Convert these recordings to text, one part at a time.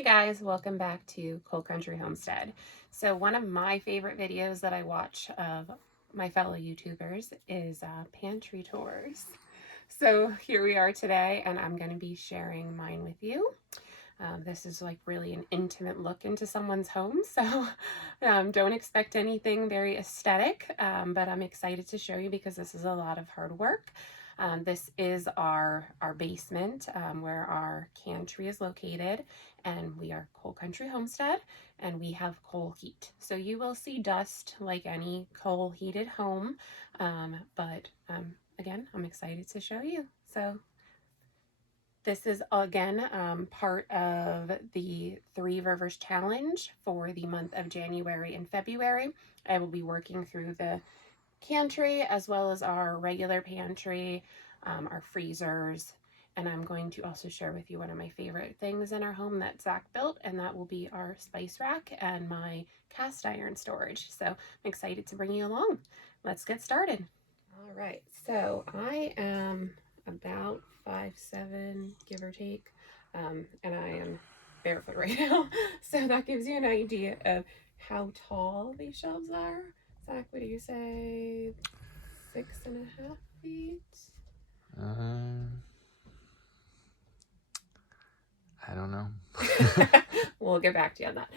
Hey guys, welcome back to Coal Country Homestead. So one of my favorite videos that I watch of my fellow YouTubers is pantry tours. So here we are today and I'm going to be sharing mine with you. This is like really an intimate look into someone's home, so don't expect anything very aesthetic, but I'm excited to show you because this is a lot of hard work. This is our basement where our CANTRY is located, and we are Coal Country Homestead, and we have coal heat. So you will see dust like any coal heated home, but again, I'm excited to show you. So this is again part of the Three Rivers Challenge for the month of January and February. I will be working through the CANTRY as well as our regular pantry, our freezers, and I'm going to also share with you one of my favorite things in our home that Zach built, and that will be our spice rack and my cast iron storage. So I'm excited to bring you along. Let's get started. All right, so I am about 5'7", give or take, and I am barefoot right now, so that gives you an idea of how tall these shelves are. Zach, what do you say? 6.5 feet? I don't know. We'll get back to you on that.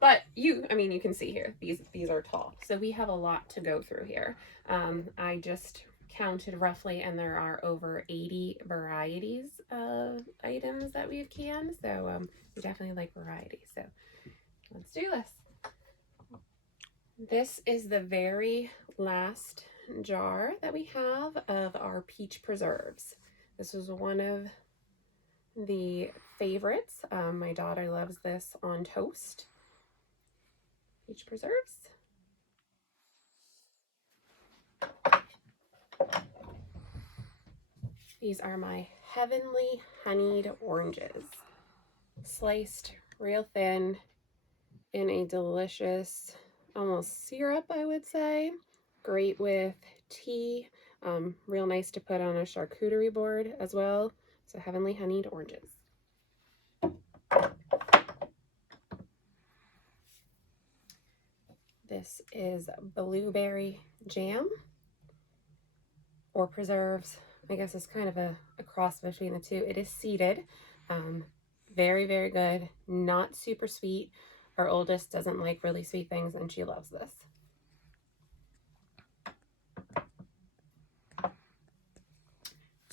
But you can see here, these are tall. So we have a lot to go through here. I just counted roughly, and there are over 80 varieties of items that we've canned. So we definitely like variety. So let's do this. This is the very last jar that we have of our peach preserves. This was one of the favorites. My daughter loves this on toast. Peach preserves. These are my heavenly honeyed oranges. Sliced real thin in a delicious, almost syrup, I would say. Great with tea. Real nice to put on a charcuterie board as well. So heavenly honeyed oranges. This is blueberry jam or preserves. I guess it's kind of a cross between the two. It is seeded. Very, very good. Not super sweet. Our oldest doesn't like really sweet things, and she loves this.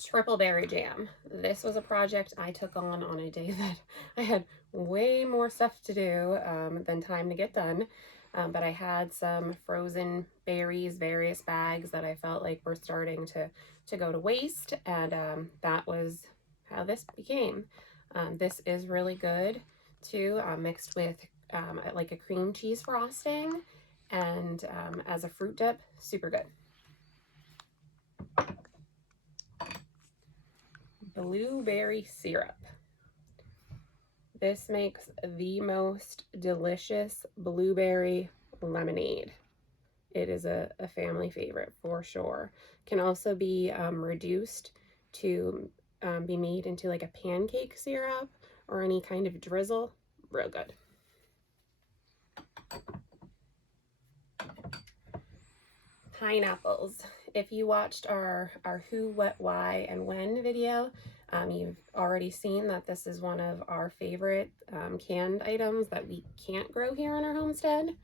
Triple berry jam. This was a project I took on a day that I had way more stuff to do than time to get done. But I had some frozen berries, various bags that I felt like were starting to go to waste, and that was how this became. This is really good too, mixed with like a cream cheese frosting, and as a fruit dip, super good. Blueberry syrup. This makes the most delicious blueberry lemonade. It is a family favorite for sure. Can also be reduced to be made into like a pancake syrup or any kind of drizzle. Real good. Pineapples. If you watched our who, what, why, and when video, you've already seen that this is one of our favorite canned items that we can't grow here on our homestead,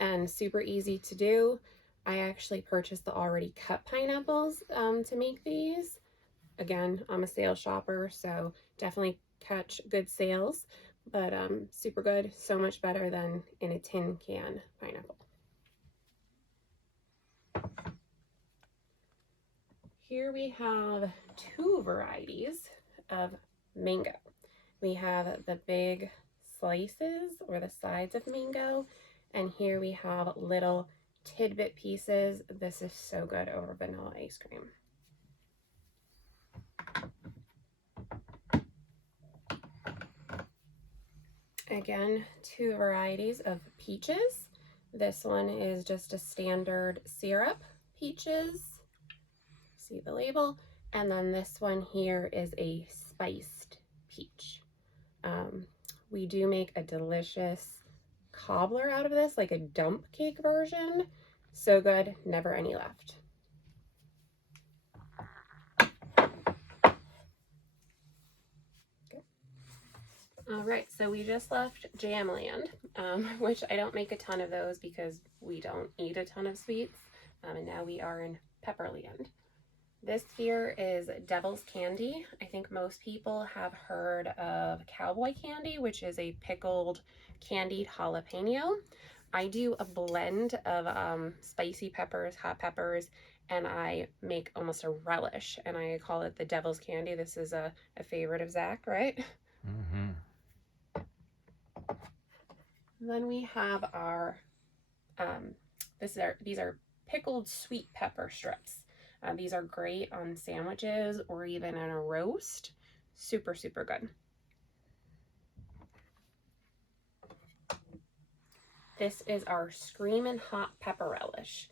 and super easy to do. I actually purchased the already cut pineapples to make these. Again, I'm a sales shopper, so definitely catch good sales, but super good, so much better than in a tin can pineapple. Here we have two varieties of mango. We have the big slices or the sides of mango, and here we have little tidbit pieces. This is so good over vanilla ice cream. Again, two varieties of peaches. This one is just a standard syrup peaches. See the label. And then this one here is a spiced peach. We do make a delicious cobbler out of this, like a dump cake version. So good, never any left. All right, so we just left Jamland, which I don't make a ton of those because we don't eat a ton of sweets. And now we are in Pepperland. This here is Devil's Candy. I think most people have heard of cowboy candy, which is a pickled candied jalapeno. I do a blend of spicy peppers, hot peppers, and I make almost a relish, and I call it the Devil's Candy. This is a favorite of Zach, right? Mm-hmm. Then we have our, these are pickled sweet pepper strips. These are great on sandwiches or even in a roast. Super, super good. This is our Screamin' Hot Pepper Relish.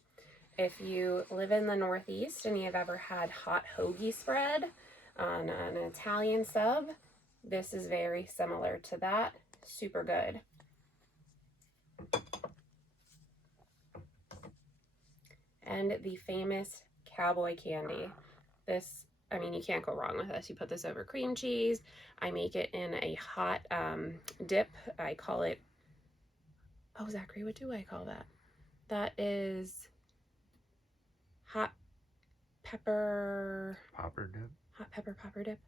If you live in the Northeast and you've ever had hot hoagie spread on an Italian sub, this is very similar to that. Super good. And the famous cowboy candy. This, I mean, you can't go wrong with this. You put this over cream cheese. I make it in a hot dip. I call it, oh, Zachary, what do I call that? That is hot pepper. Popper dip. Hot pepper popper dip.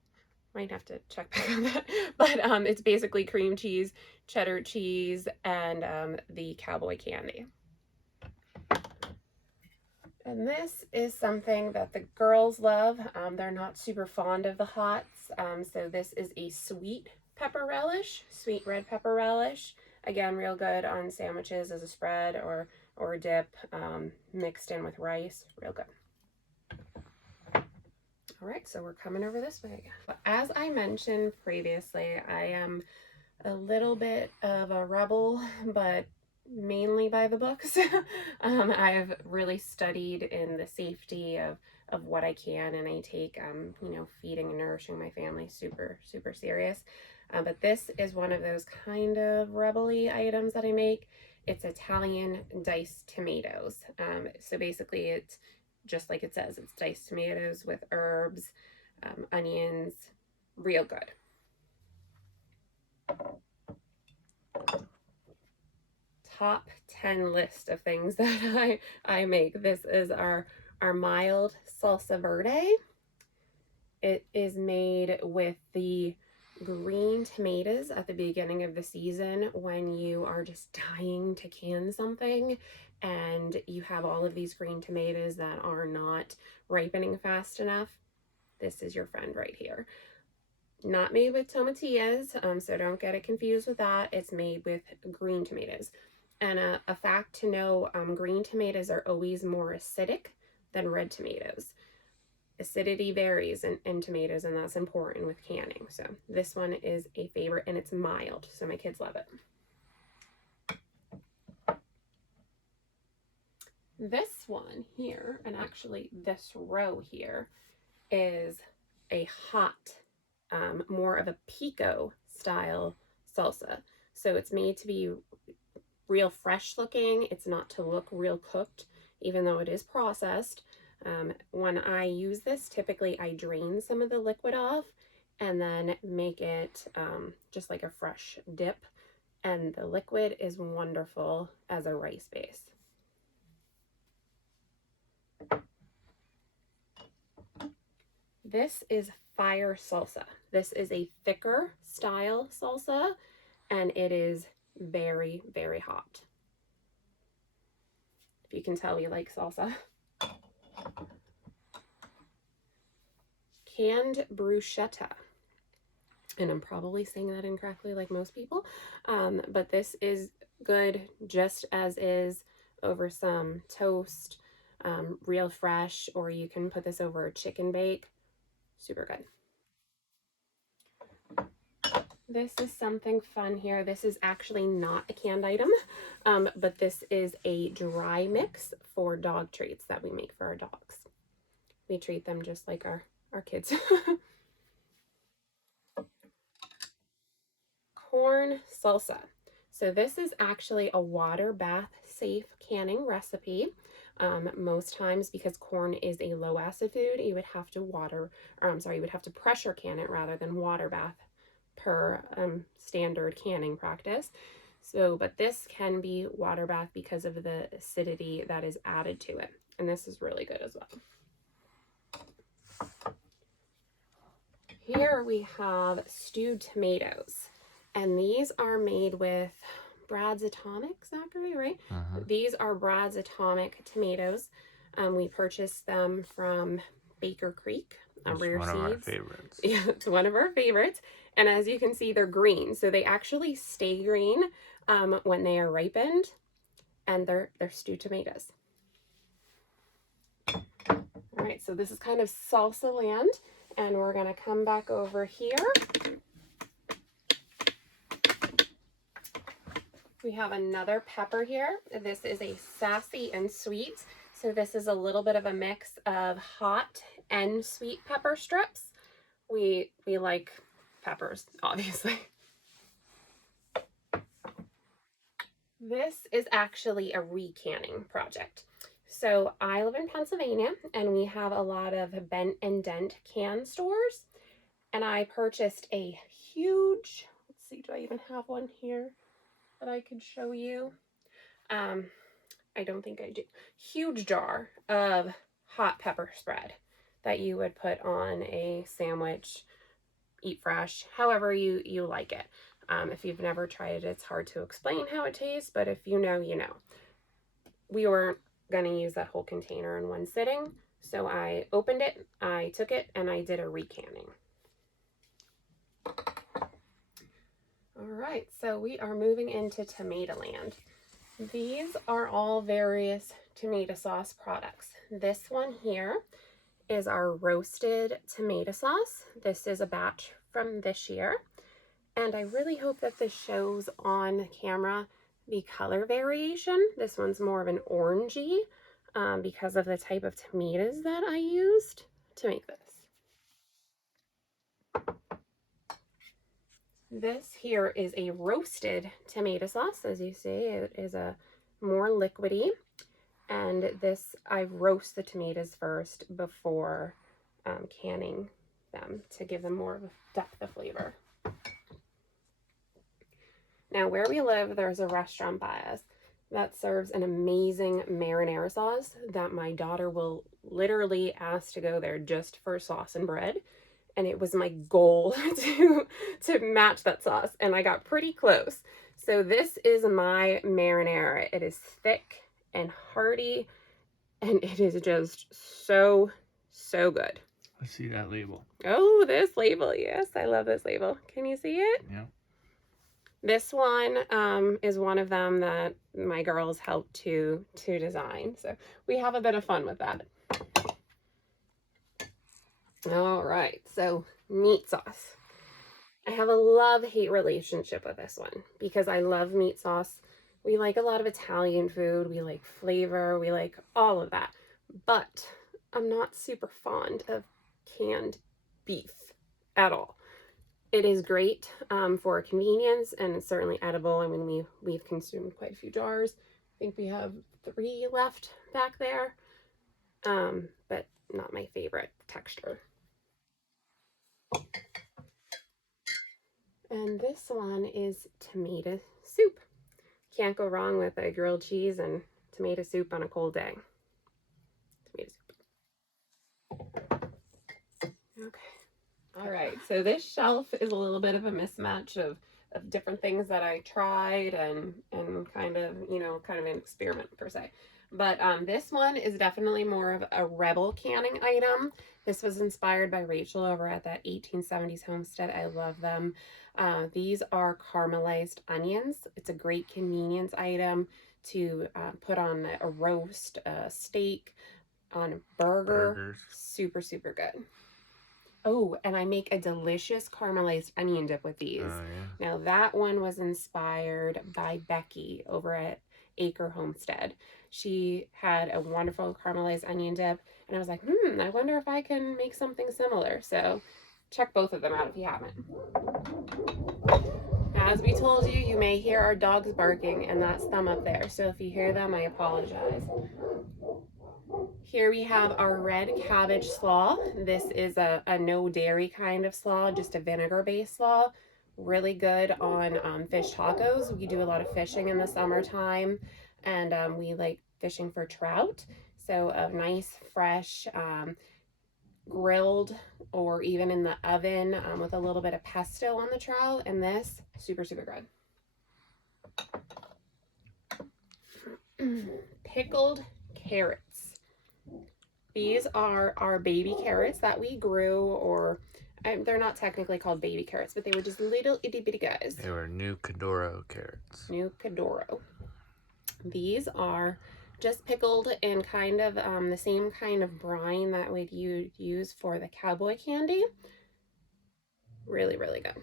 Might have to check back on that. But it's basically cream cheese, cheddar cheese, and the cowboy candy. And this is something that the girls love. They're not super fond of the hots. So this is a sweet pepper relish, sweet red pepper relish. Again, real good on sandwiches as a spread or a dip, mixed in with rice. Real good. All right, so we're coming over this way again. As I mentioned previously, I am a little bit of a rebel, but mainly by the books. I've really studied in the safety of what I can, and I take, you know, feeding and nourishing my family super, super serious. But this is one of those kind of rebel-y items that I make. It's Italian diced tomatoes. So basically it's just like it says, it's diced tomatoes with herbs, onions, real good. Top 10 list of things that I make. This is our mild salsa verde. It is made with the green tomatoes at the beginning of the season when you are just dying to can something and you have all of these green tomatoes that are not ripening fast enough. This is your friend right here. Not made with tomatillas, so don't get it confused with that. It's made with green tomatoes. And a fact to know, green tomatoes are always more acidic than red tomatoes. Acidity varies in tomatoes, and that's important with canning. So this one is a favorite, and it's mild, so my kids love it. This one here, and actually this row here, is a hot, more of a pico style salsa. So it's made to be real fresh looking. It's not to look real cooked, even though it is processed. When I use this, typically I drain some of the liquid off and then make it just like a fresh dip. And the liquid is wonderful as a rice base. This is fire salsa. This is a thicker style salsa, and it is very, very hot. If you can tell, we like salsa. Canned bruschetta. And I'm probably saying that incorrectly like most people, but this is good just as is over some toast, real fresh, or you can put this over a chicken bake. Super good. This is something fun here. This is actually not a canned item, but this is a dry mix for dog treats that we make for our dogs. We treat them just like our kids. corn salsa. So this is actually a water bath safe canning recipe. Most times, because corn is a low acid food, you would have to you would have to pressure can it rather than water bath per standard canning practice. So, but this can be water bath because of the acidity that is added to it. And this is really good as well. Here we have stewed tomatoes, and these are made with Brad's Atomic, Zachary, right? These are Brad's Atomic tomatoes. We purchased them from Baker Creek. Rare one Seeds. Of our favorites. Yeah, it's one of our favorites. And as you can see, they're green. So they actually stay green when they are ripened, and they're stewed tomatoes. All right, so this is kind of salsa land. And we're going to come back over here. We have another pepper here. This is a sassy and sweet. So this is a little bit of a mix of hot and sweet pepper strips. We like peppers, obviously. This is actually a recanning project. So I live in Pennsylvania, and we have a lot of bent and dent can stores. And I purchased a huge, let's see, do I even have one here that I could show you? I don't think I do. Huge jar of hot pepper spread that you would put on a sandwich, eat fresh, however you like it. If you've never tried it, it's hard to explain how it tastes, but if you know, you know. We weren't going to use that whole container in one sitting, so I opened it, I took it, and I did a recanning. All right, so we are moving into tomato land. These are all various tomato sauce products. This one here is our roasted tomato sauce. This is a batch from this year, and I really hope that this shows on camera the color variation. This one's more of an orangey because of the type of tomatoes that I used to make this. This here is a roasted tomato sauce. As you see, it is a more liquidy. And this, I roast the tomatoes first before canning them to give them more of a depth of flavor. Now, where we live, there's a restaurant by us that serves an amazing marinara sauce that my daughter will literally ask to go there just for sauce and bread. And it was my goal to match that sauce, and I got pretty close. So this is my marinara. It is thick and hearty, and it is just so good. Let's see that label. Oh, this label. Yes, I love this label. Can you see it? Yeah. This one is one of them that my girls helped to design. So we have a bit of fun with that. All right, so meat sauce. I have a love-hate relationship with this one because I love meat sauce. We like a lot of Italian food. We like flavor. We like all of that. But I'm not super fond of canned beef at all. It is great for convenience, and it's certainly edible. I mean, we've consumed quite a few jars. I think we have 3 left back there, but not my favorite texture. And this one is tomato soup. Can't go wrong with a grilled cheese and tomato soup on a cold day. Tomato soup. Okay. All right, so this shelf is a little bit of a mismatch of different things that I tried and kind of, kind of an experiment per se. But this one is definitely more of a rebel canning item. This was inspired by Rachel over at that 1870s Homestead. I love them. These are caramelized onions. It's a great convenience item to put on a roast, a steak, on a burger. Burgers. Super good. Oh, and I make a delicious caramelized onion dip with these. Yeah. Now that one was inspired by Becky over at Acre Homestead. She had a wonderful caramelized onion dip, and I was like, I wonder if I can make something similar. So check both of them out if you haven't. as we told you, you may hear our dogs barking, and that's them up there. So if you hear them, I apologize. Here we have our red cabbage slaw. This is a no dairy kind of slaw, just a vinegar-based slaw. Really good on fish tacos. We do a lot of fishing in the summertime, and we like fishing for trout. So a nice, fresh, grilled or even in the oven with a little bit of pesto on the trout, and this, super, super good. Pickled carrots. These are our baby carrots that we grew, or they're not technically called baby carrots, but they were just little itty bitty guys. They were New Cadoro carrots. New Cadoro. These are just pickled in kind of the same kind of brine that we'd use for the cowboy candy. Really, really good.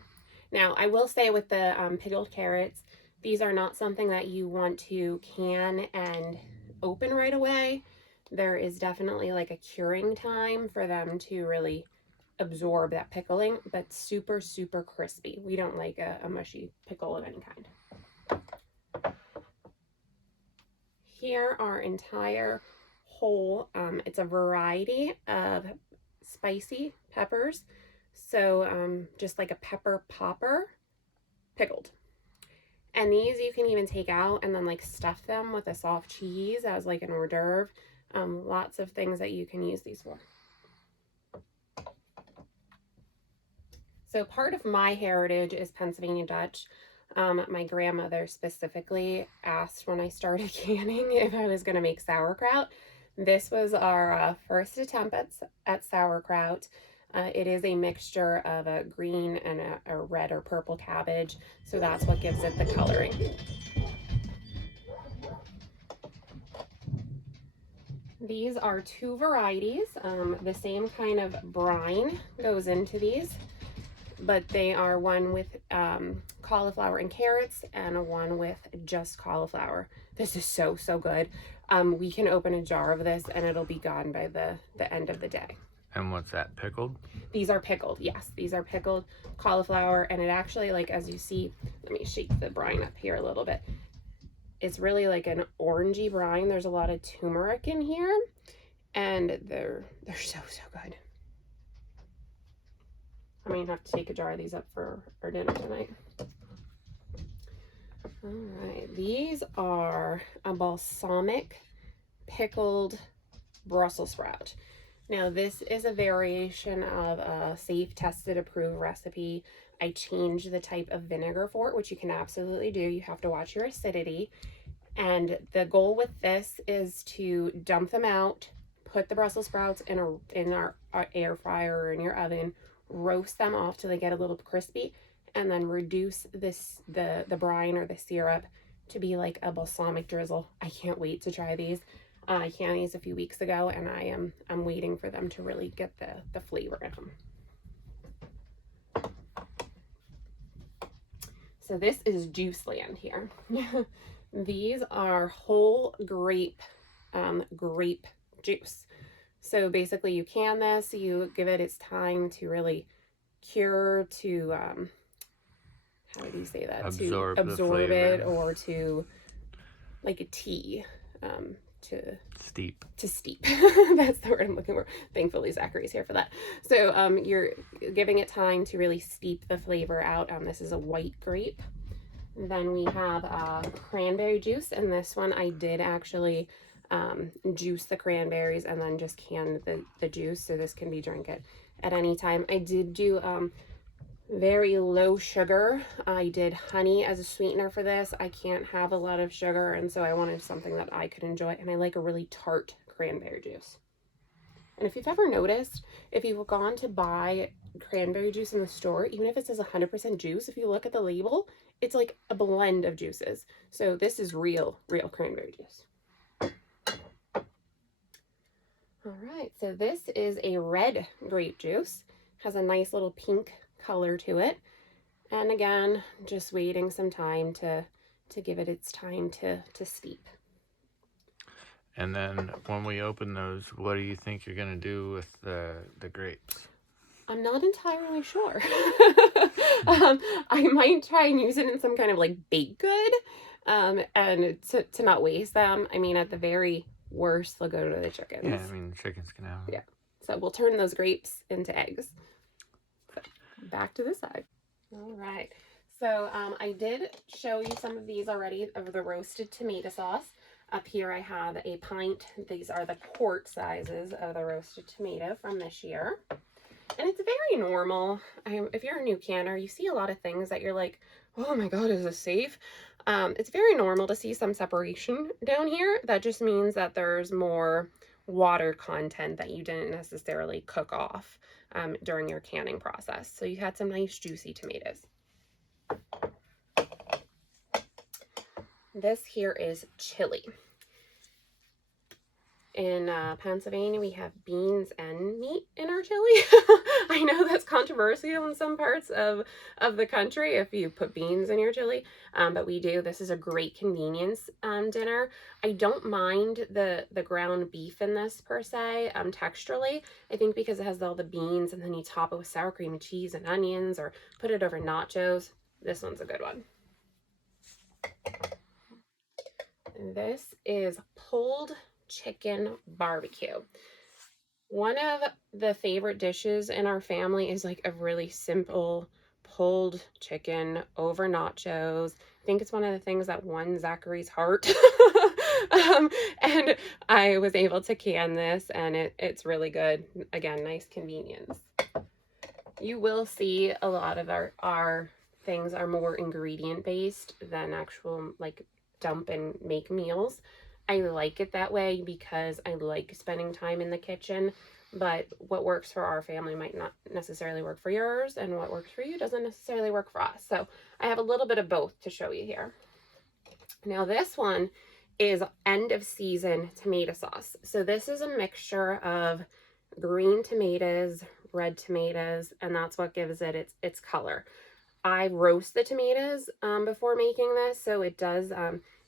Now, I will say with the pickled carrots, these are not something that you want to can and open right away. There is definitely like a curing time for them to really absorb that pickling, but super, super crispy. We don't like a mushy pickle of any kind. Here our entire whole, it's a variety of spicy peppers. So just like a pepper popper pickled. And these you can even take out and then like stuff them with a soft cheese as like an hors d'oeuvre. Lots of things that you can use these for. So part of my heritage is Pennsylvania Dutch. My grandmother specifically asked when I started canning if I was going to make sauerkraut. This was our first attempt at sauerkraut. It is a mixture of a green and a red or purple cabbage, so that's what gives it the coloring. These are two varieties. The same kind of brine goes into these, but they are one with cauliflower and carrots and one with just cauliflower. This is so, so good. We can open a jar of this and it'll be gone by the end of the day. And what's that, pickled? These are pickled, yes. These are pickled cauliflower, and it actually, like, as you see, let me shake the brine up here a little bit. It's really like an orangey brine. There's a lot of turmeric in here, and they're so, so good. I may have to take a jar of these up for our dinner tonight. All right, these are a balsamic pickled Brussels sprout. Now, this is a variation of a safe, tested, approved recipe. I changed the type of vinegar for it, which you can absolutely do. You have to watch your acidity. And the goal with this is to dump them out, put the Brussels sprouts in our air fryer or in your oven, roast them off till they get a little crispy, and then reduce the brine or the syrup to be like a balsamic drizzle. I can't wait to try these. I canned these a few weeks ago, and I'm waiting for them to really get the flavor in them. So this is Juice Land here. These are whole grape juice. So basically you can this, you give it its time to really cure, to how do you say that? Absorb to absorb it, or to like a tea. To steep. That's the word I'm looking for. Thankfully Zachary's here for that. So you're giving it time to really steep the flavor out. This is a white grape. Then we have cranberry juice, and this one I did actually juice the cranberries and then just can the juice, so this can be drank at any time. I did do very low sugar. I did honey as a sweetener for this. I can't have a lot of sugar, and so I wanted something that I could enjoy, and I like a really tart cranberry juice. And if you've ever noticed, if you've gone to buy cranberry juice in the store, even if it says 100% juice, if you look at the label, it's like a blend of juices. So this is real cranberry juice. All right, so this is a red grape juice. Has a nice little pink color to it, and again, just waiting some time to give it its time to steep. And then when we open those, what do you think you're gonna do with the grapes? I'm not entirely sure. I might try and use it in some kind of like baked good, and to not waste them. I mean, at the very worst, they'll go to the chickens. Yeah, I mean, chickens can have them. Yeah. So we'll turn those grapes into eggs. So, back to this side. All right. So I did show you some of these already of the roasted tomato sauce. Up here I have a pint. These are the quart sizes of the roasted tomato from this year. And it's very normal. If you're a new canner, you see a lot of things that you're like, oh my God, is this safe? It's very normal to see some separation down here. That just means that there's more water content that you didn't necessarily cook off during your canning process. So you had some nice juicy tomatoes. This here is chili. In Pennsylvania, we have beans and meat in our chili. I know that's controversial in some parts of the country if you put beans in your chili, but we do. This is a great convenience dinner. I don't mind the ground beef in this per se, texturally. I think because it has all the beans and then you top it with sour cream and cheese and onions or put it over nachos. This one's a good one. This is pulled chicken barbecue. One of the favorite dishes in our family is like a really simple pulled chicken over nachos. I think it's one of the things that won Zachary's heart. And I was able to can this and it's really good. Again, nice convenience. You will see a lot of our things are more ingredient based than actual like dump and make meals. I like it that way because I like spending time in the kitchen, but what works for our family might not necessarily work for yours, and what works for you doesn't necessarily work for us. So I have a little bit of both to show you here. Now this one is end of season tomato sauce. So this is a mixture of green tomatoes, red tomatoes, and that's what gives it its color. I roast the tomatoes before making this, so it does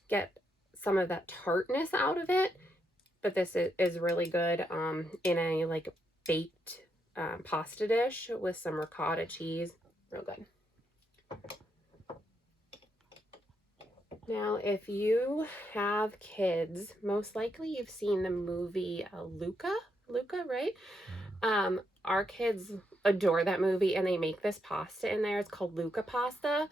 get some of that tartness out of it, but this is really good in a like baked pasta dish with some ricotta cheese. Real good. Now, if you have kids, most likely you've seen the movie Luca, right? Our kids adore that movie and they make this pasta in there. It's called Luca pasta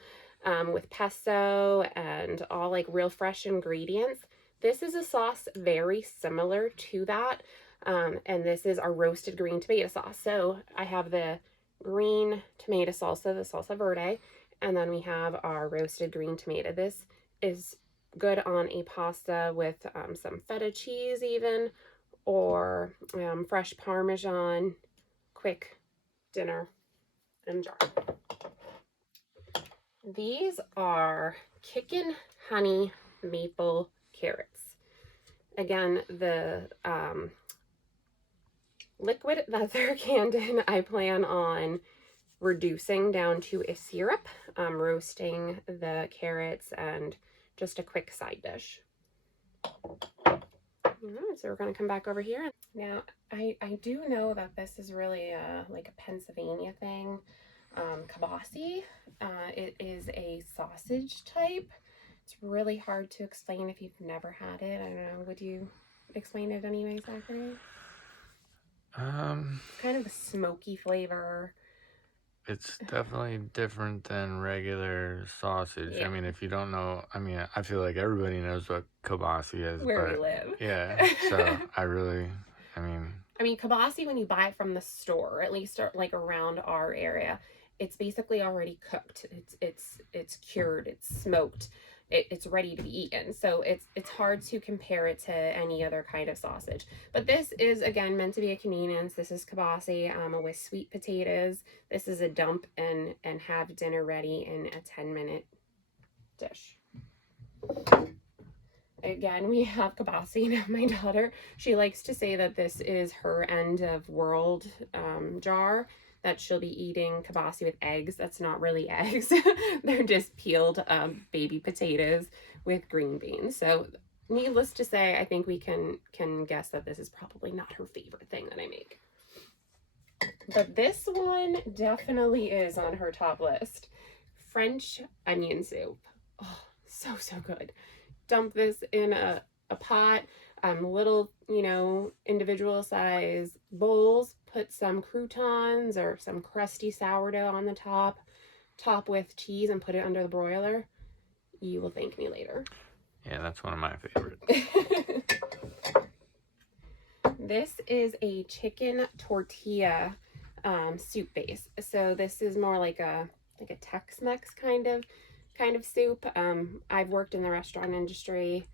with pesto and all like real fresh ingredients. This is a sauce very similar to that. And this is our roasted green tomato sauce. So I have the green tomato salsa, the salsa verde, and then we have our roasted green tomato. This is good on a pasta with some feta cheese even, or fresh Parmesan. Quick dinner and jar. These are Kickin' Honey Maple Carrots. Again, the liquid that they're canned in, I plan on reducing down to a syrup, roasting the carrots, and just a quick side dish. So we're going to come back over here. Now, I do know that this is really like a Pennsylvania thing. Kibasi, it is a sausage type. It's really hard to explain if you've never had it. I don't know, would you explain it anyway, Zachary? It's kind of a smoky flavor. It's definitely different than regular sausage. Yeah. I mean, if you don't know, I mean, I feel like everybody knows what kielbasa is. Where but we live. Yeah, so I mean, kielbasa, when you buy it from the store, at least like around our area, it's basically already cooked. It's cured. It's smoked. It's ready to be eaten. So it's hard to compare it to any other kind of sausage. But this is, again, meant to be a convenience. This is kielbasa with sweet potatoes. This is a dump and have dinner ready in a 10-minute dish. Again, we have kielbasa. Now, my daughter, she likes to say that this is her end of world jar, that she'll be eating kielbasa with eggs. That's not really eggs. They're just peeled baby potatoes with green beans. So needless to say, I think we can guess that this is probably not her favorite thing that I make. But this one definitely is on her top list. French onion soup. Oh, so, so good. Dump this in a pot, little, individual size bowls. Put some croutons or some crusty sourdough on the top with cheese and put it under the broiler. You will thank me later. Yeah, that's one of my favorites. This is a chicken tortilla soup base. So this is more like a Tex-Mex kind of soup. I've worked in the restaurant industry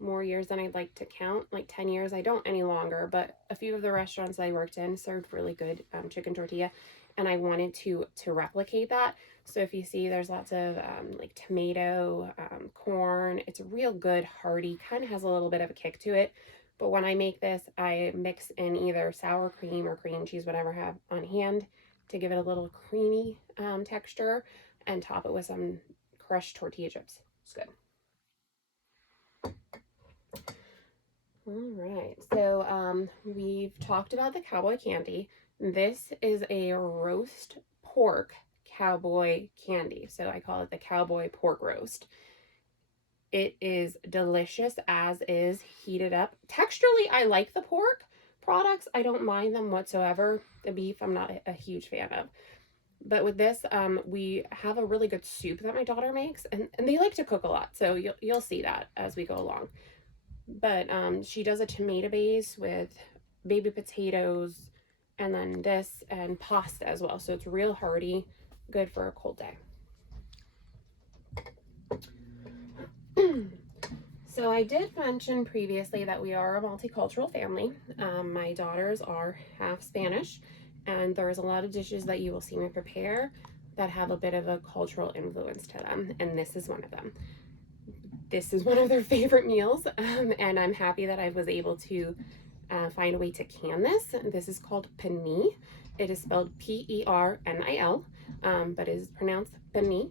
more years than I'd like to count, like 10 years. I don't any longer, but a few of the restaurants I worked in served really good chicken tortilla, and I wanted to replicate that. So if you see, there's lots of like tomato, corn. It's real good, hearty, kind of has a little bit of a kick to it. But when I make this, I mix in either sour cream or cream cheese, whatever I have on hand, to give it a little creamy texture, and top it with some crushed tortilla chips. It's good. All right, so we've talked about the cowboy candy. This is a roast pork cowboy candy. So I call it the cowboy pork roast. It is delicious as is, heated up. Texturally, I like the pork products. I don't mind them whatsoever. The beef, I'm not a huge fan of. But with this, we have a really good soup that my daughter makes, and they like to cook a lot. So you'll see that as we go along. But she does a tomato base with baby potatoes and then this and pasta as well. So it's real hearty, good for a cold day. So I did mention previously that we are a multicultural family. My daughters are half Spanish, and there's a lot of dishes that you will see me prepare that have a bit of a cultural influence to them, and this is one of them. This is one of their favorite meals, and I'm happy that I was able to find a way to can this. This is called pernil. It is spelled P-E-R-N-I-L, but it is pronounced pernil,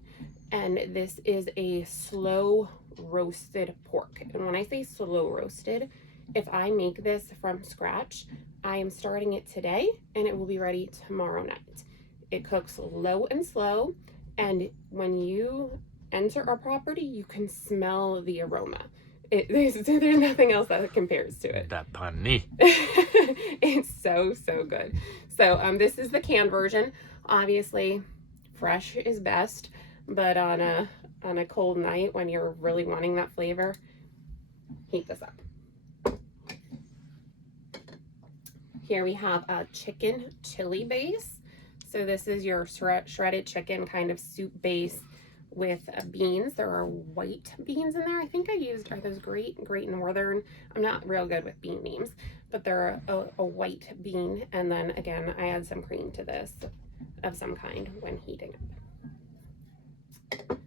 and this is a slow roasted pork. And when I say slow roasted, if I make this from scratch, I am starting it today, and it will be ready tomorrow night. It cooks low and slow, and when you enter our property, you can smell the aroma. There's nothing else that compares to it. That pani. It's so, so good. So this is the canned version. Obviously, fresh is best, but on a cold night when you're really wanting that flavor, heat this up. Here we have a chicken chili base. So this is your shredded chicken kind of soup base with beans. There are white beans in there. I think I used, are those Great Northern? I'm not real good with bean names, but they're a white bean. And then again, I add some cream to this of some kind when heating it.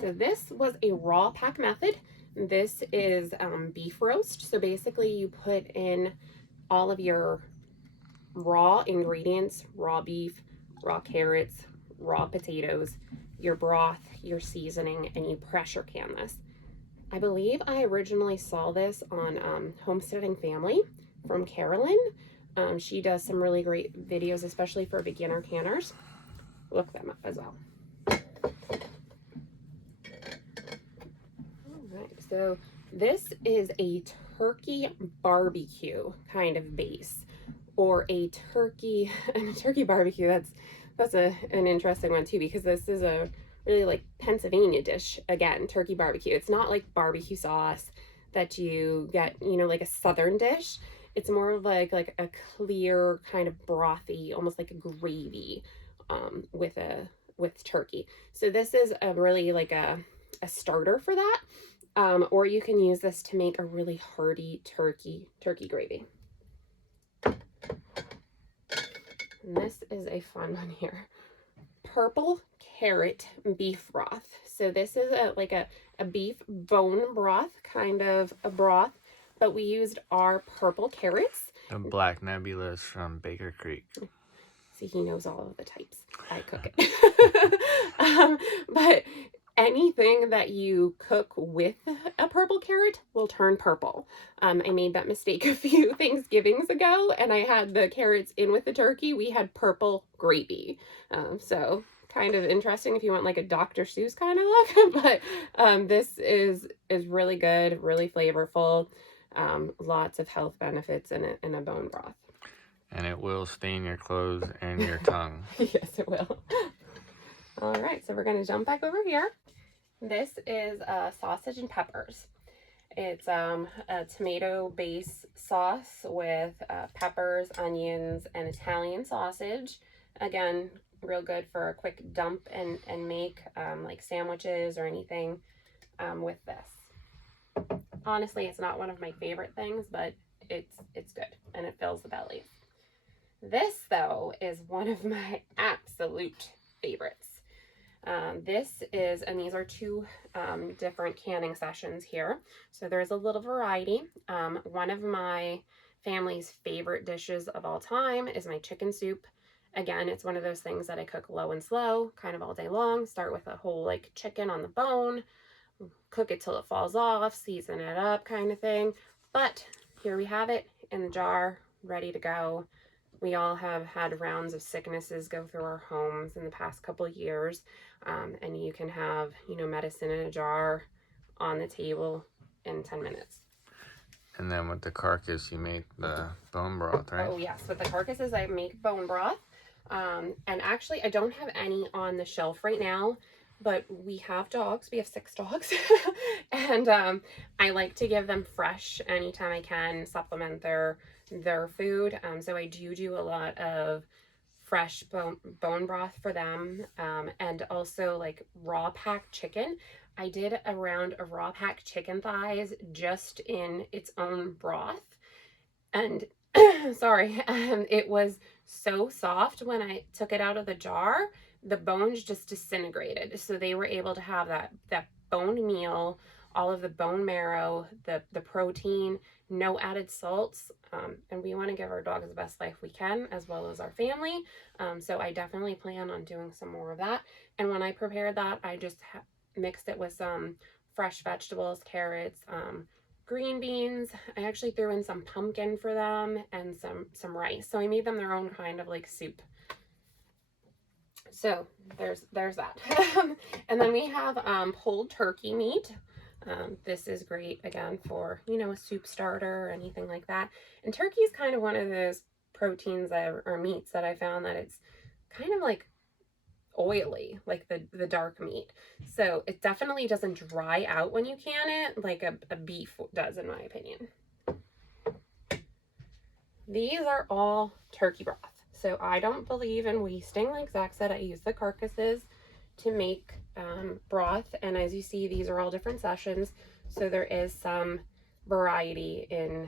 So this was a raw pack method. This is beef roast. So basically you put in all of your raw ingredients, raw beef, raw carrots, raw potatoes, your broth, your seasoning, and you pressure can this. I believe I originally saw this on Homesteading Family from Carolyn. She does some really great videos, especially for beginner canners. Look them up as well. All right, so this is a turkey barbecue kind of base, or a turkey barbecue. That's an interesting one too, because this is a really like Pennsylvania dish. Again, turkey barbecue. It's not like barbecue sauce that you get, like a southern dish. It's more of like a clear kind of brothy, almost like a gravy, with turkey. So this is a really like a starter for that. Or you can use this to make a really hearty turkey gravy. And this is a fun one here. Purple carrot beef broth. So this is a beef bone broth, kind of a broth, but we used our purple carrots. The black nebulas from Baker Creek. See, he knows all of the types. I cook it. But anything that you cook with a purple carrot will turn purple. I made that mistake a few Thanksgivings ago, and I had the carrots in with the turkey. We had purple gravy. So kind of interesting if you want like a Dr. Seuss kind of look, but this is really good, really flavorful. Lots of health benefits in a bone broth. And it will stain your clothes and your tongue. Yes, it will. All right, so we're going to jump back over here. This is sausage and peppers. It's a tomato-based sauce with peppers, onions, and Italian sausage. Again, real good for a quick dump and make like sandwiches or anything with this. Honestly, it's not one of my favorite things, but it's good and it fills the belly. This, though, is one of my absolute favorites. This is, and these are two different canning sessions here, so there's a little variety. One of my family's favorite dishes of all time is my chicken soup. Again, it's one of those things that I cook low and slow, kind of all day long. Start with a whole like chicken on the bone, cook it till it falls off, season it up kind of thing. But here we have it in the jar, ready to go. We all have had rounds of sicknesses go through our homes in the past couple of years. And you can have, medicine in a jar on the table in 10 minutes. And then with the carcass, you make the bone broth, right? Oh, yes. With the carcasses, I make bone broth. And actually, I don't have any on the shelf right now, but we have dogs. We have 6 dogs. And I like to give them fresh anytime I can, supplement their food. So I do a lot of fresh bone broth for them, and also like raw packed chicken. I did a round of raw packed chicken thighs just in its own broth, and sorry, it was so soft when I took it out of the jar, the bones just disintegrated. So they were able to have that bone meal, all of the bone marrow, the protein, no added salts, and we want to give our dogs the best life we can, as well as our family. So I definitely plan on doing some more of that. And when I prepared that, I just mixed it with some fresh vegetables, carrots, green beans. I actually threw in some pumpkin for them and some rice. So I made them their own kind of like soup. So there's that. And then we have pulled turkey meat. This is great, again, for, a soup starter or anything like that. And turkey is kind of one of those proteins or meats that I found that it's kind of like oily, like the dark meat. So it definitely doesn't dry out when you can it like a beef does, in my opinion. These are all turkey broth. So I don't believe in wasting. Like Zach said, I use the carcasses to make broth, and as you see, these are all different sessions, so there is some variety in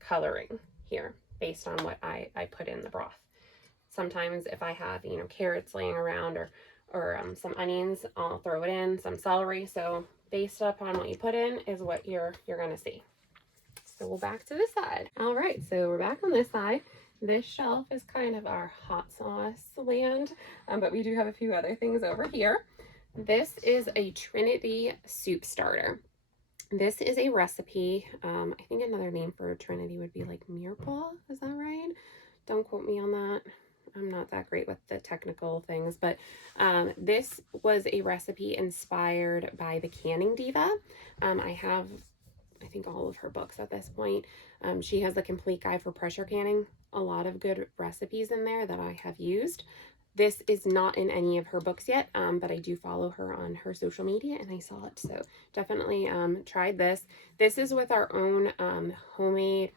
coloring here based on what I put in the broth. Sometimes if I have carrots laying around or some onions, I'll throw it in, some celery. So based upon what you put in is what you're gonna see. So we're back to this side. All right, so we're back on this side. This shelf is kind of our hot sauce land, but we do have a few other things over here. This is a Trinity soup starter. This is a recipe. I think another name for Trinity would be like mirepoix. Is that right? Don't quote me on that. I'm not that great with the technical things, but this was a recipe inspired by the Canning Diva. I have, I think, all of her books at this point. She has the complete guide for pressure canning. A lot of good recipes in there that I have used. This is not in any of her books yet, but I do follow her on her social media and I saw it. So definitely tried this. This is with our own homemade,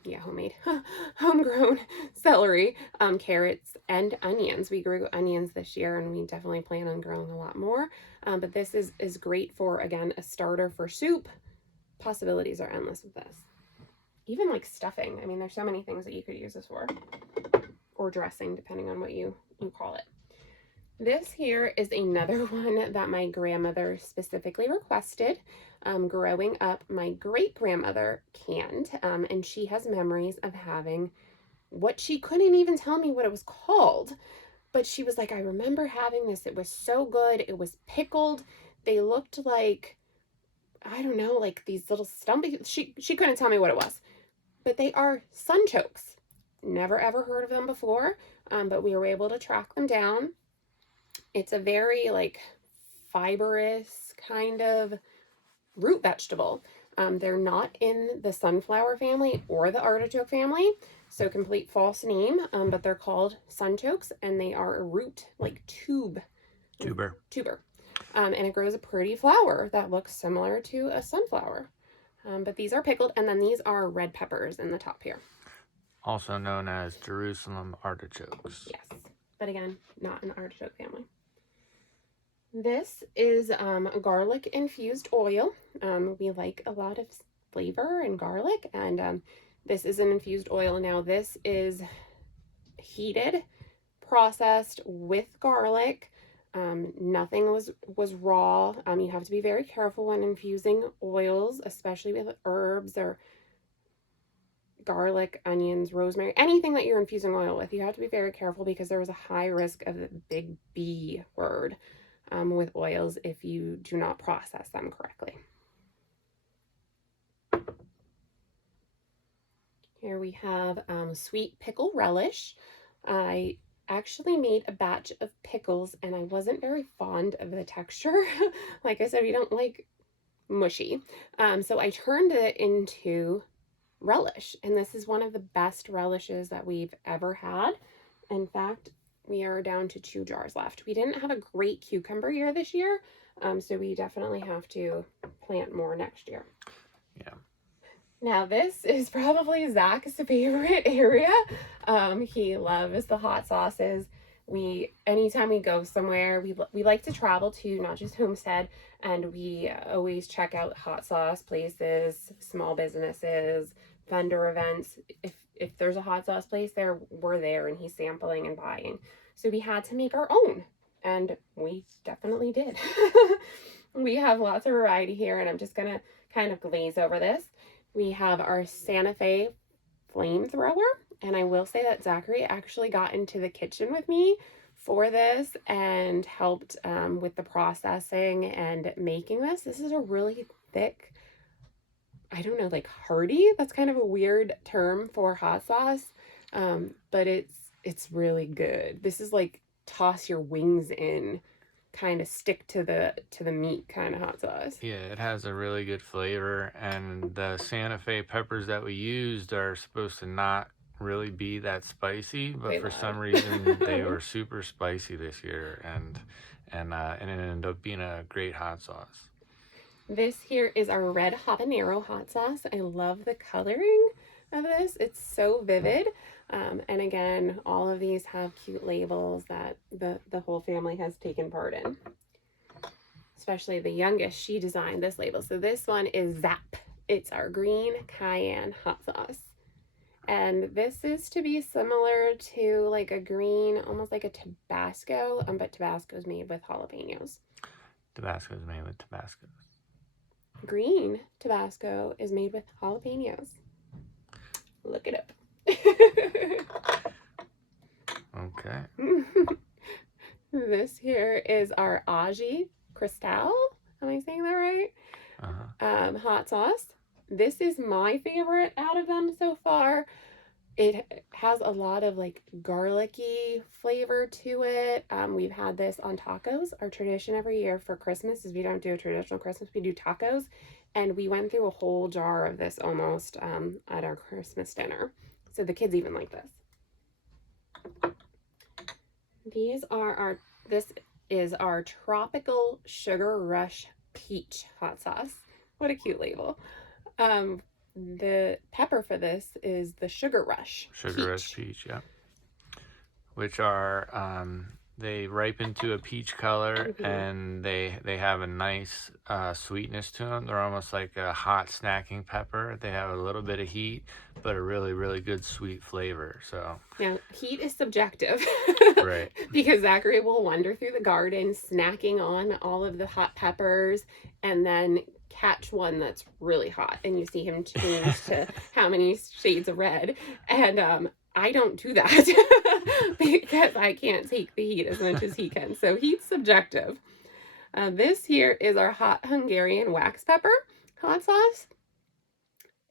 homegrown celery, carrots, and onions. We grew onions this year and we definitely plan on growing a lot more. But this is great for, again, a starter for soup. Possibilities are endless with this. Even like stuffing. I mean, there's so many things that you could use this for. Or dressing, depending on what you call it. This here is another one that my grandmother specifically requested. Growing up, my great-grandmother canned, and she has memories of having what she couldn't even tell me what it was called. But she was like, I remember having this. It was so good. It was pickled. They looked like, I don't know, like these little stumpy, she couldn't tell me what it was, but they are sunchokes. Never ever heard of them before, but we were able to track them down. It's a very like fibrous kind of root vegetable. They're not in the sunflower family or the artichoke family, so complete false name, but they're called sunchokes, and they are a root, like tuber. And it grows a pretty flower that looks similar to a sunflower. But these are pickled, and then these are red peppers in the top here. Also known as Jerusalem artichokes. Yes, but again, not an artichoke family. This is garlic infused oil. We like a lot of flavor and garlic, and this is an infused oil. Now this is heated, processed with garlic. Nothing was raw. You have to be very careful when infusing oils, especially with herbs or garlic, onions, rosemary, anything that you're infusing oil with. You have to be very careful because there is a high risk of the big B word with oils if you do not process them correctly. Here we have sweet pickle relish. I actually made a batch of pickles and I wasn't very fond of the texture. Like I said, we don't like mushy. So I turned it into relish, and this is one of the best relishes that we've ever had. In fact, we are down to 2 jars left. We didn't have a great cucumber year this year, so we definitely have to plant more next year. Yeah. Now this is probably Zach's favorite area. He loves the hot sauces. Anytime we go somewhere, we like to travel to not just Homestead, and we always check out hot sauce places, small businesses, vendor events. If there's a hot sauce place there, we're there, and he's sampling and buying. So we had to make our own, and we definitely did. We have lots of variety here, and I'm just gonna kind of glaze over this. We have our Santa Fe flamethrower, and I will say that Zachary actually got into the kitchen with me for this and helped with the processing and making this. This is a really thick, I don't know, like hearty. That's kind of a weird term for hot sauce, but it's really good. This is like toss your wings in, kind of stick to the meat kind of hot sauce. Yeah, it has a really good flavor, and the Santa Fe peppers that we used are supposed to not really be that spicy, but for some reason they were super spicy this year, and it ended up being a great hot sauce. This here is our red habanero hot sauce. I love the coloring of this. It's so vivid. And again, all of these have cute labels that the whole family has taken part in. Especially the youngest, she designed this label. So this one is Zap. It's our green cayenne hot sauce. And this is to be similar to like a green, almost like a Tabasco, but Tabasco is made with jalapenos. Tabasco is made with Tabascos. Green Tabasco is made with jalapenos. Look it up. Okay. This here is our Aji Cristal. Am I saying that right? Hot sauce. This is my favorite out of them so far. It has a lot of like garlicky flavor to it. We've had this on tacos. Our tradition every year for Christmas is we don't do a traditional Christmas, we do tacos. And we went through a whole jar of this almost at our Christmas dinner. So the kids even like this. This is our Tropical Sugar Rush Peach hot sauce. What a cute label. The pepper for this is the Sugar Rush Peach, yeah. Which are they ripen to a peach color, and they have a nice sweetness to them. They're almost like a hot snacking pepper. They have a little bit of heat, but a really, really good sweet flavor. So now heat is subjective, right? Because Zachary will wander through the garden snacking on all of the hot peppers, and then catch one that's really hot, and you see him change to how many shades of red. And I don't do that because I can't take the heat as much as he can. So heat's subjective. This here is our hot Hungarian wax pepper hot sauce.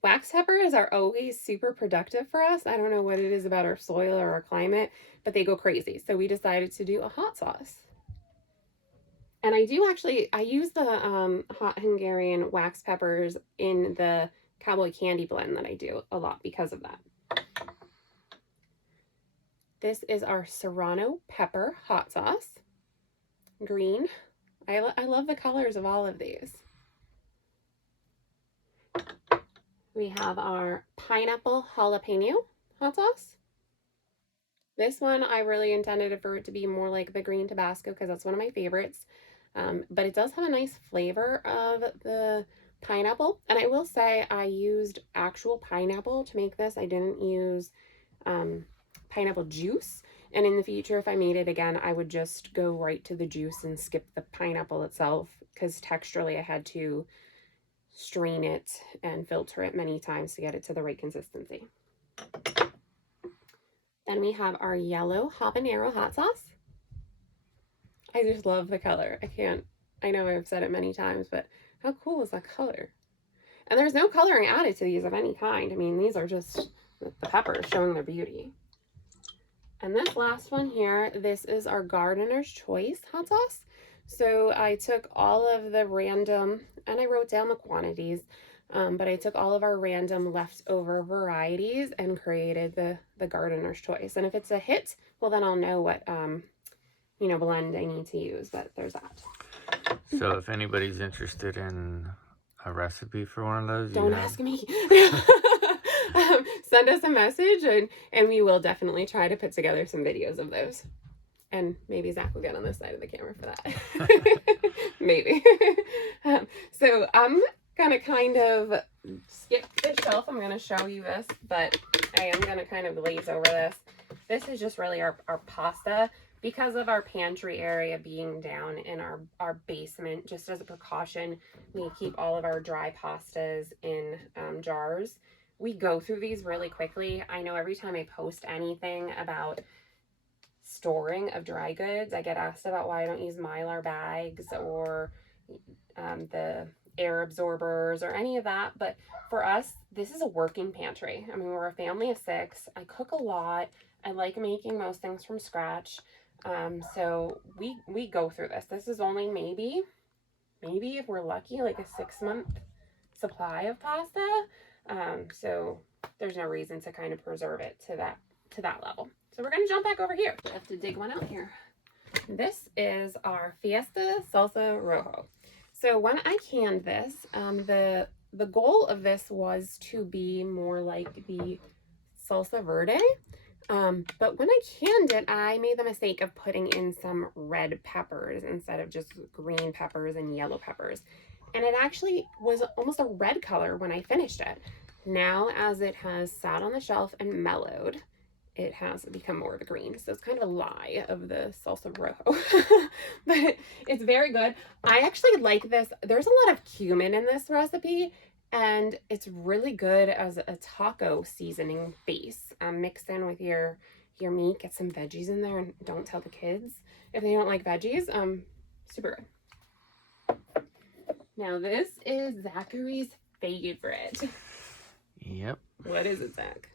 Wax peppers are always super productive for us. I don't know what it is about our soil or our climate, but they go crazy. So we decided to do a hot sauce. And I use the hot Hungarian wax peppers in the cowboy candy blend that I do a lot because of that. This is our serrano pepper hot sauce. Green. I love the colors of all of these. We have our pineapple jalapeno hot sauce. This one, I really intended for it to be more like the green Tabasco because that's one of my favorites. But it does have a nice flavor of the pineapple. And I will say I used actual pineapple to make this. I didn't use pineapple juice. And in the future, if I made it again, I would just go right to the juice and skip the pineapple itself because texturally I had to strain it and filter it many times to get it to the right consistency. Then we have our yellow habanero hot sauce. I just love the color. I know I've said it many times, but how cool is that color? And there's no coloring added to these of any kind. I mean, these are just the peppers showing their beauty. And this last one here, this is our Gardener's Choice hot sauce. So I took all of the random, and I wrote down the quantities, but I took all of our random leftover varieties and created the Gardener's Choice. And if it's a hit, well, then I'll know what, blend I need to use, but there's that. So if anybody's interested in a recipe for one of those, don't ask me. Send us a message and we will definitely try to put together some videos of those. And maybe Zach will get on this side of the camera for that. Maybe. So I'm going to kind of skip the shelf. I'm going to show you this, but I am going to kind of glaze over this. This is just really our pasta. Because of our pantry area being down in our basement, just as a precaution, we keep all of our dry pastas in jars. We go through these really quickly. I know every time I post anything about storing of dry goods, I get asked about why I don't use Mylar bags or the air absorbers or any of that. But for us, this is a working pantry. I mean, we're a family of 6. I cook a lot. I like making most things from scratch. So we go through this. This is only maybe if we're lucky, like a 6-month supply of pasta. So there's no reason to kind of preserve it to that level. So we're going to jump back over here. I have to dig one out here. This is our Fiesta Salsa Rojo. So when I canned this, the goal of this was to be more like the Salsa Verde. But when I canned it, I made the mistake of putting in some red peppers instead of just green peppers and yellow peppers. And it actually was almost a red color when I finished it. Now, as it has sat on the shelf and mellowed, it has become more of a green. So it's kind of a lie of the salsa rojo. But it's very good. I actually like this. There's a lot of cumin in this recipe. And it's really good as a taco seasoning base. Mixed in with your meat, get some veggies in there, and don't tell the kids if they don't like veggies. Super good. Now this is Zachary's favorite. Yep. What is it, Zach?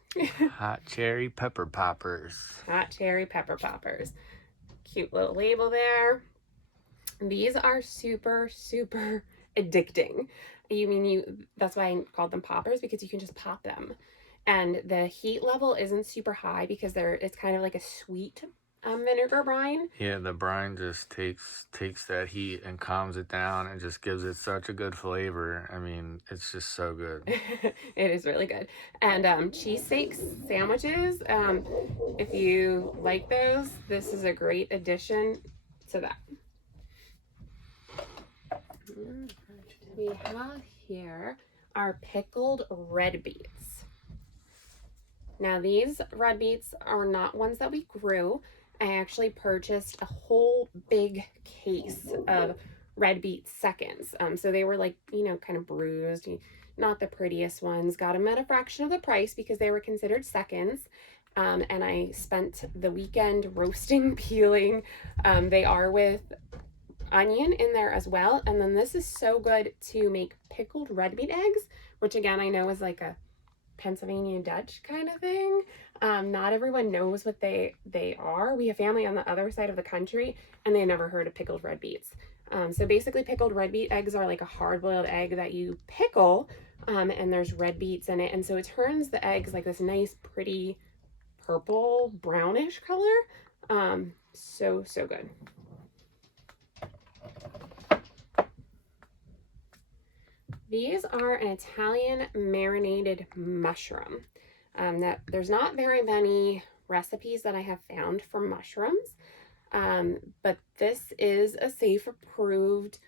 Hot cherry pepper poppers. Hot cherry pepper poppers. Cute little label there. These are super, super addicting. That's why I called them poppers, because you can just pop them. And the heat level isn't super high because it's kind of like a sweet vinegar brine. Yeah, the brine just takes that heat and calms it down and just gives it such a good flavor. I mean, it's just so good. It is really good. And cheesesteak sandwiches, if you like those, this is a great addition to that. We have here our pickled red beets. Now these red beets are not ones that we grew. I actually purchased a whole big case of red beet seconds. So they were like, kind of bruised, not the prettiest ones. Got them at a fraction of the price because they were considered seconds. And I spent the weekend roasting, peeling. They are with onion in there as well. And then this is so good to make pickled red meat eggs, which again, I know is like a Pennsylvania Dutch kind of thing. Not everyone knows what they are. We have family on the other side of the country and they never heard of pickled red beets. So basically pickled red beet eggs are like a hard-boiled egg that you pickle, and there's red beets in it. And so it turns the eggs like this nice, pretty purple brownish color. So good. These are an Italian marinated mushroom. That there's not very many recipes that I have found for mushrooms, but this is a safe, approved,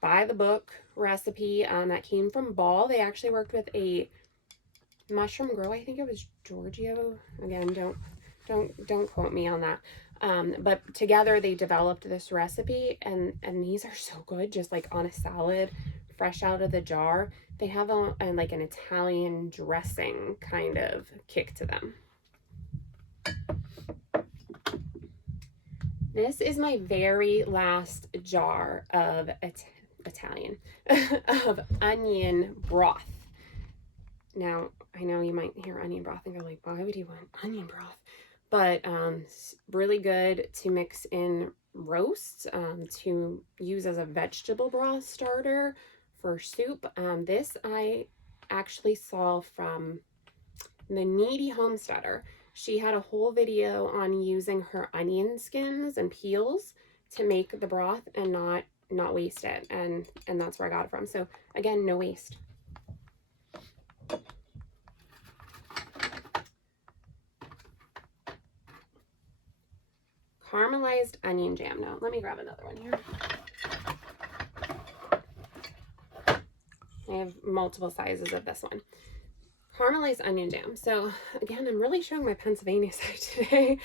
by the book recipe that came from Ball. They actually worked with a mushroom grow. I think it was Giorgio. Again, don't quote me on that. But together they developed this recipe, and these are so good, just like on a salad, fresh out of the jar. They have like an Italian dressing kind of kick to them. This is my very last jar of Italian of onion broth. Now, I know you might hear onion broth and go like, why would you want onion broth? But it's really good to mix in roasts, to use as a vegetable broth starter for soup. This I actually saw from the Needy Homesteader. She had a whole video on using her onion skins and peels to make the broth and not waste it, and that's where I got it from. So again, no waste. Caramelized onion jam. Now, let me grab another one here. I have multiple sizes of this one. Caramelized onion jam. So again, I'm really showing my Pennsylvania side today.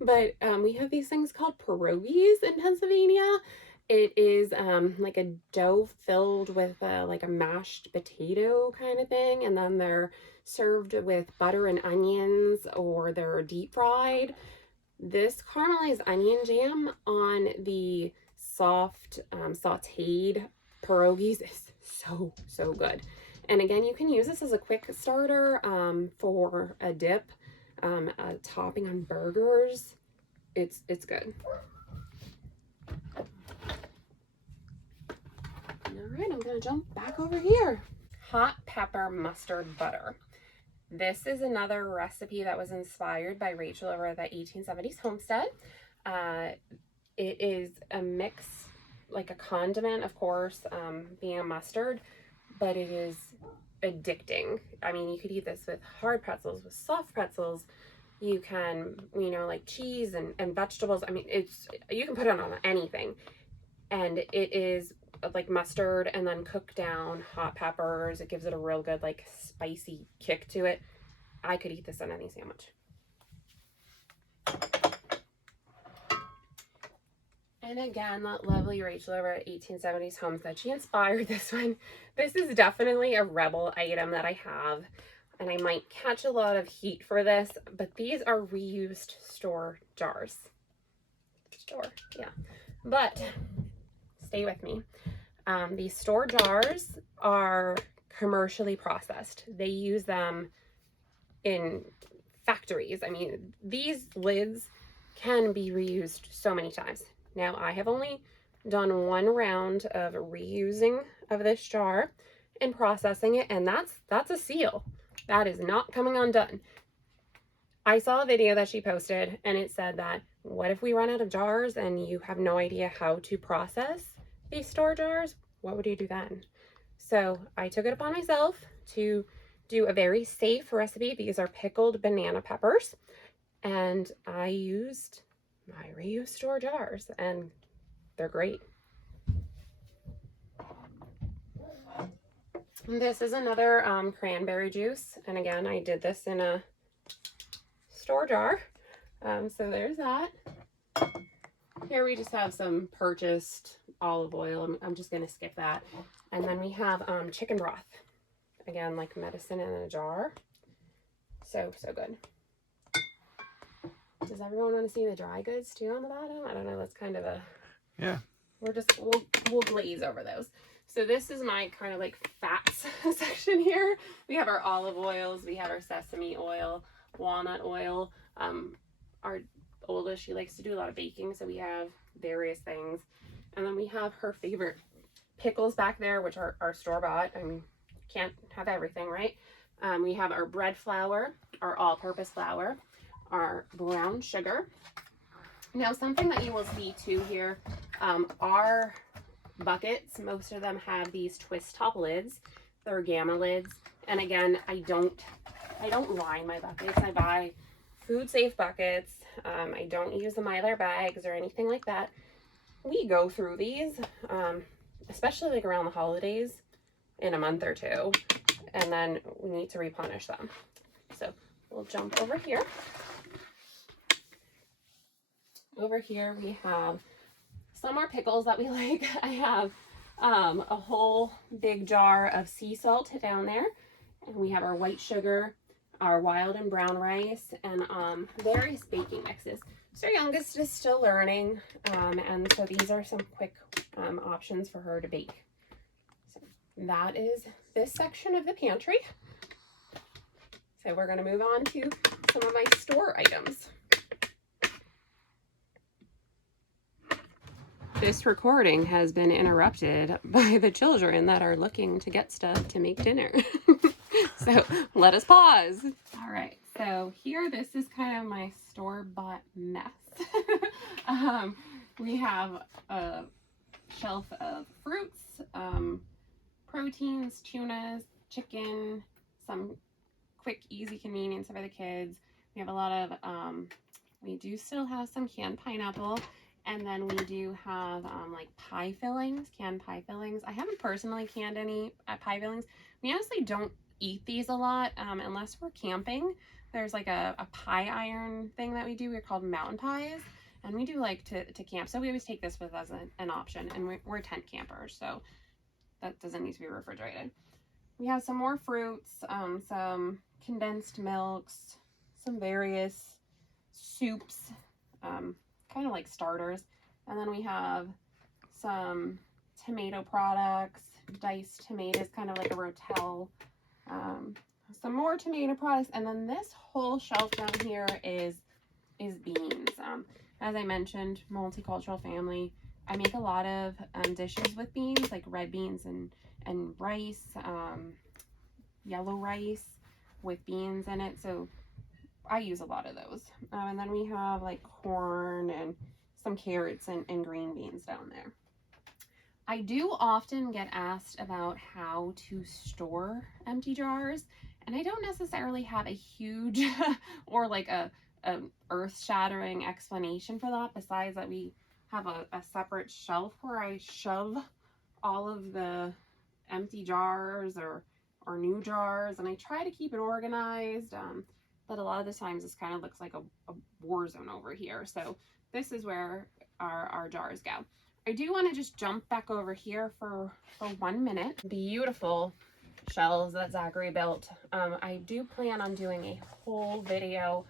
But we have these things called pierogies in Pennsylvania. It is like a dough filled with like a mashed potato kind of thing. And then they're served with butter and onions, or they're deep fried. This caramelized onion jam on the soft sauteed pierogies is so good. And again, you can use this as a quick starter for a dip, a topping on burgers. It's good. All right, I'm gonna jump back over here. Hot pepper mustard butter. This is another recipe that was inspired by Rachel over at the 1870s Homestead. It is a mix, like a condiment, of course, being a mustard, but it is addicting. I mean, you could eat this with hard pretzels, with soft pretzels. You can, like cheese and vegetables. I mean, you can put it on anything. And it is like mustard and then cooked down hot peppers. It gives it a real good, like, spicy kick to it. I could eat this on any sandwich. And again, that lovely Rachel over at 1870s Homestead, she inspired this one. This is definitely a rebel item that I have, and I might catch a lot of heat for this, but these are reused store jars. Yeah. But stay with me. These store jars are commercially processed. They use them in factories. I mean, these lids can be reused so many times. Now, I have only done one round of reusing of this jar and processing it, and that's a seal. That is not coming undone. I saw a video that she posted, and it said that, what if we run out of jars and you have no idea how to process these store jars? What would you do then? So I took it upon myself to do a very safe recipe. These are pickled banana peppers, and I used my reused store jars, and they're great. This is another cranberry juice, and again, I did this in a store jar. So there's that. Here we just have some purchased olive oil. I'm just going to skip that. And then we have chicken broth. Again, like medicine in a jar. So good. Does everyone want to see the dry goods too on the bottom? I don't know. That's kind of a... Yeah. we'll glaze over those. So this is my kind of like fats section here. We have our olive oils, we have our sesame oil, walnut oil. Our oldest, she likes to do a lot of baking, so we have various things. And then we have her favorite pickles back there, which are store-bought. I mean, can't have everything, right? We have our bread flour, our all-purpose flour, our brown sugar. Now, something that you will see too here, our buckets, most of them have these twist top lids. They're gamma lids. And again, I don't line my buckets. I buy food safe buckets. I don't use the Mylar bags or anything like that. We go through these, especially like around the holidays, in a month or two, and then we need to replenish them. So we'll jump over here. Over here we have some more pickles that we like. I have a whole big jar of sea salt down there, and we have our white sugar, our wild and brown rice, and various baking mixes. So our youngest is still learning, and so these are some quick options for her to bake. So that is this section of the pantry. So we're going to move on to some of my store items. This recording has been interrupted by the children that are looking to get stuff to make dinner. So let us pause. All right, so here, this is kind of my store-bought mess. We have a shelf of fruits, proteins, tunas, chicken, some quick, easy convenience for the kids. We have a lot of, we do still have some canned pineapple. And then we do have like pie fillings, canned pie fillings. I haven't personally canned any pie fillings. We honestly don't eat these a lot unless we're camping. There's like a pie iron thing that we do. We're called mountain pies. And we do like to camp. So we always take this with us as an option. And we're tent campers, so that doesn't need to be refrigerated. We have some more fruits, some condensed milks, some various soups, kind of like starters. And then we have some tomato products, diced tomatoes, kind of like a rotel, some more tomato products. And then this whole shelf down here is beans. As I mentioned, multicultural family. I make a lot of dishes with beans, like red beans and rice, yellow rice with beans in it. So I use a lot of those. And then we have like corn and some carrots and green beans down there. I do often get asked about how to store empty jars, and I don't necessarily have a huge or like a earth-shattering explanation for that, besides that we have a separate shelf where I shove all of the empty jars or new jars, and I try to keep it organized. But a lot of the times this kind of looks like a war zone over here. So this is where our jars go. I do want to just jump back over here for 1 minute. Beautiful shelves that Zachary built. I do plan on doing a whole video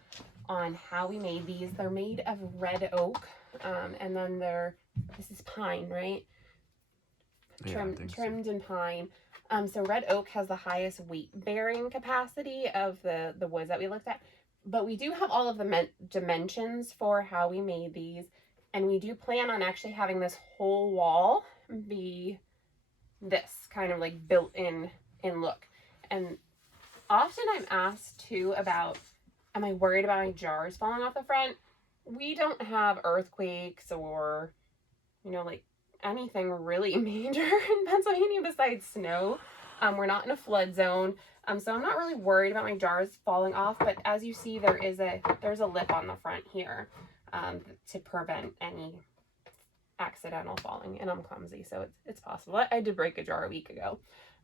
on how we made these. They're made of red oak, and then this is pine, right? Trimmed in pine. So red oak has the highest weight bearing capacity of the woods that we looked at, but we do have all of the dimensions for how we made these, and we do plan on actually having this whole wall be this kind of like built in look. And often I'm asked too about, am I worried about my jars falling off the front? We don't have earthquakes or, you know, like anything really major in Pennsylvania besides snow. We're not in a flood zone, so I'm not really worried about my jars falling off. But as you see, there's a lip on the front here to prevent any accidental falling. And I'm clumsy, so it's possible. I did break a jar a week ago,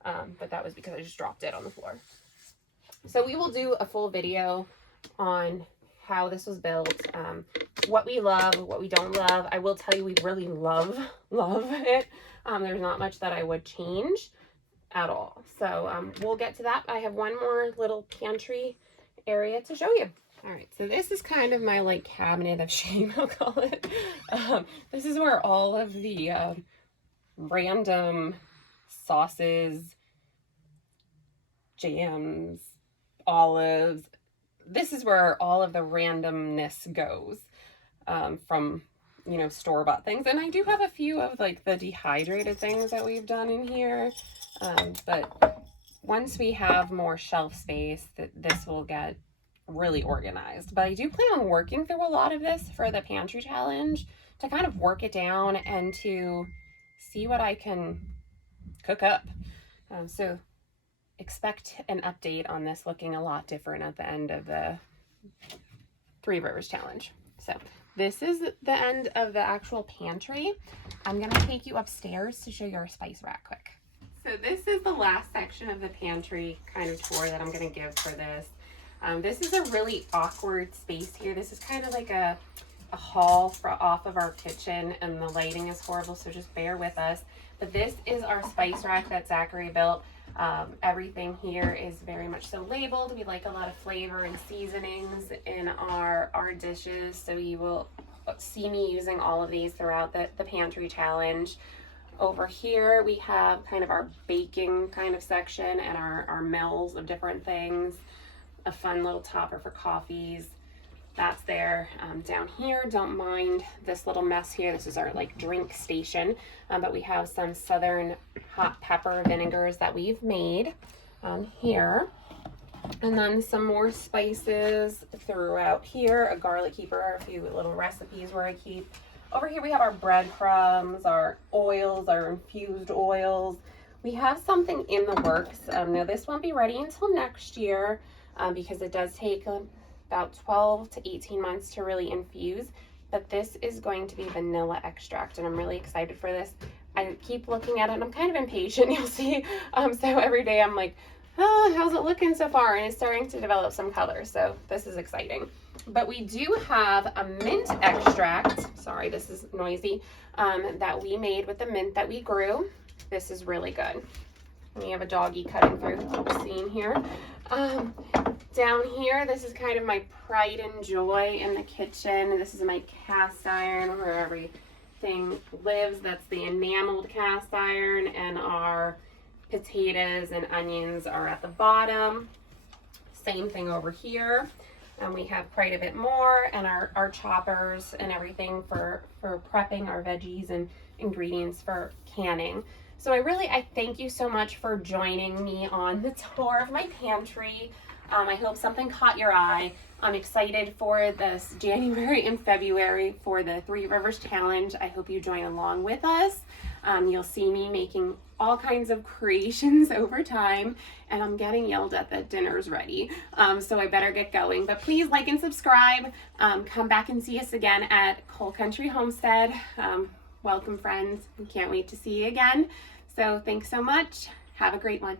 but that was because I just dropped it on the floor. So we will do a full video on how this was built, what we love, what we don't love. I will tell you, we really love it. There's not much that I would change at all. So we'll get to that. I have one more little pantry area to show you. All right, so this is kind of my like cabinet of shame, I'll call it. This is where all of the random sauces, jams, olives, this is where all of the randomness goes from, you know, store-bought things. And I do have a few of like the dehydrated things that we've done in here, but once we have more shelf space, this will get really organized. But I do plan on working through a lot of this for the pantry challenge to kind of work it down and to see what I can cook up. So expect an update on this looking a lot different at the end of the Three Rivers Challenge. So this is the end of the actual pantry. I'm going to take you upstairs to show you our spice rack quick. So this is the last section of the pantry kind of tour that I'm going to give for this. This is a really awkward space here. This is kind of like a hall off of our kitchen, and the lighting is horrible, so just bear with us. But this is our spice rack that Zachary built. Everything here is very much so labeled. We like a lot of flavor and seasonings in our dishes, so you will see me using all of these throughout the pantry challenge. Over here we have kind of our baking kind of section and our mills of different things. A fun little topper for coffees. That's there. Down here, don't mind this little mess here. This is our like drink station, but we have some southern hot pepper vinegars that we've made here. And then some more spices throughout here, a garlic keeper, a few little recipes where I keep. Over here we have our breadcrumbs, our oils, our infused oils. We have something in the works. Now this won't be ready until next year because it does take about 12 to 18 months to really infuse, but this is going to be vanilla extract, and I'm really excited for this. I keep looking at it and I'm kind of impatient, you'll see. So every day I'm like, oh, how's it looking so far? And it's starting to develop some color, so this is exciting. But we do have a mint extract, sorry, this is noisy, that we made with the mint that we grew. This is really good. And we have a doggy cutting through the scene here. Down here, this is kind of my pride and joy in the kitchen. This is my cast iron where everything lives. That's the enameled cast iron, and our potatoes and onions are at the bottom. Same thing over here. And we have quite a bit more, and our choppers and everything for prepping our veggies and ingredients for canning. So I thank you so much for joining me on the tour of my pantry. I hope something caught your eye. I'm excited for this January and February for the Three Rivers Challenge. I hope you join along with us. You'll see me making all kinds of creations over time, and I'm getting yelled at that dinner's ready. So I better get going. But please like and subscribe. Come back and see us again at Coal Country Homestead. Welcome, friends. We can't wait to see you again. So thanks so much. Have a great one.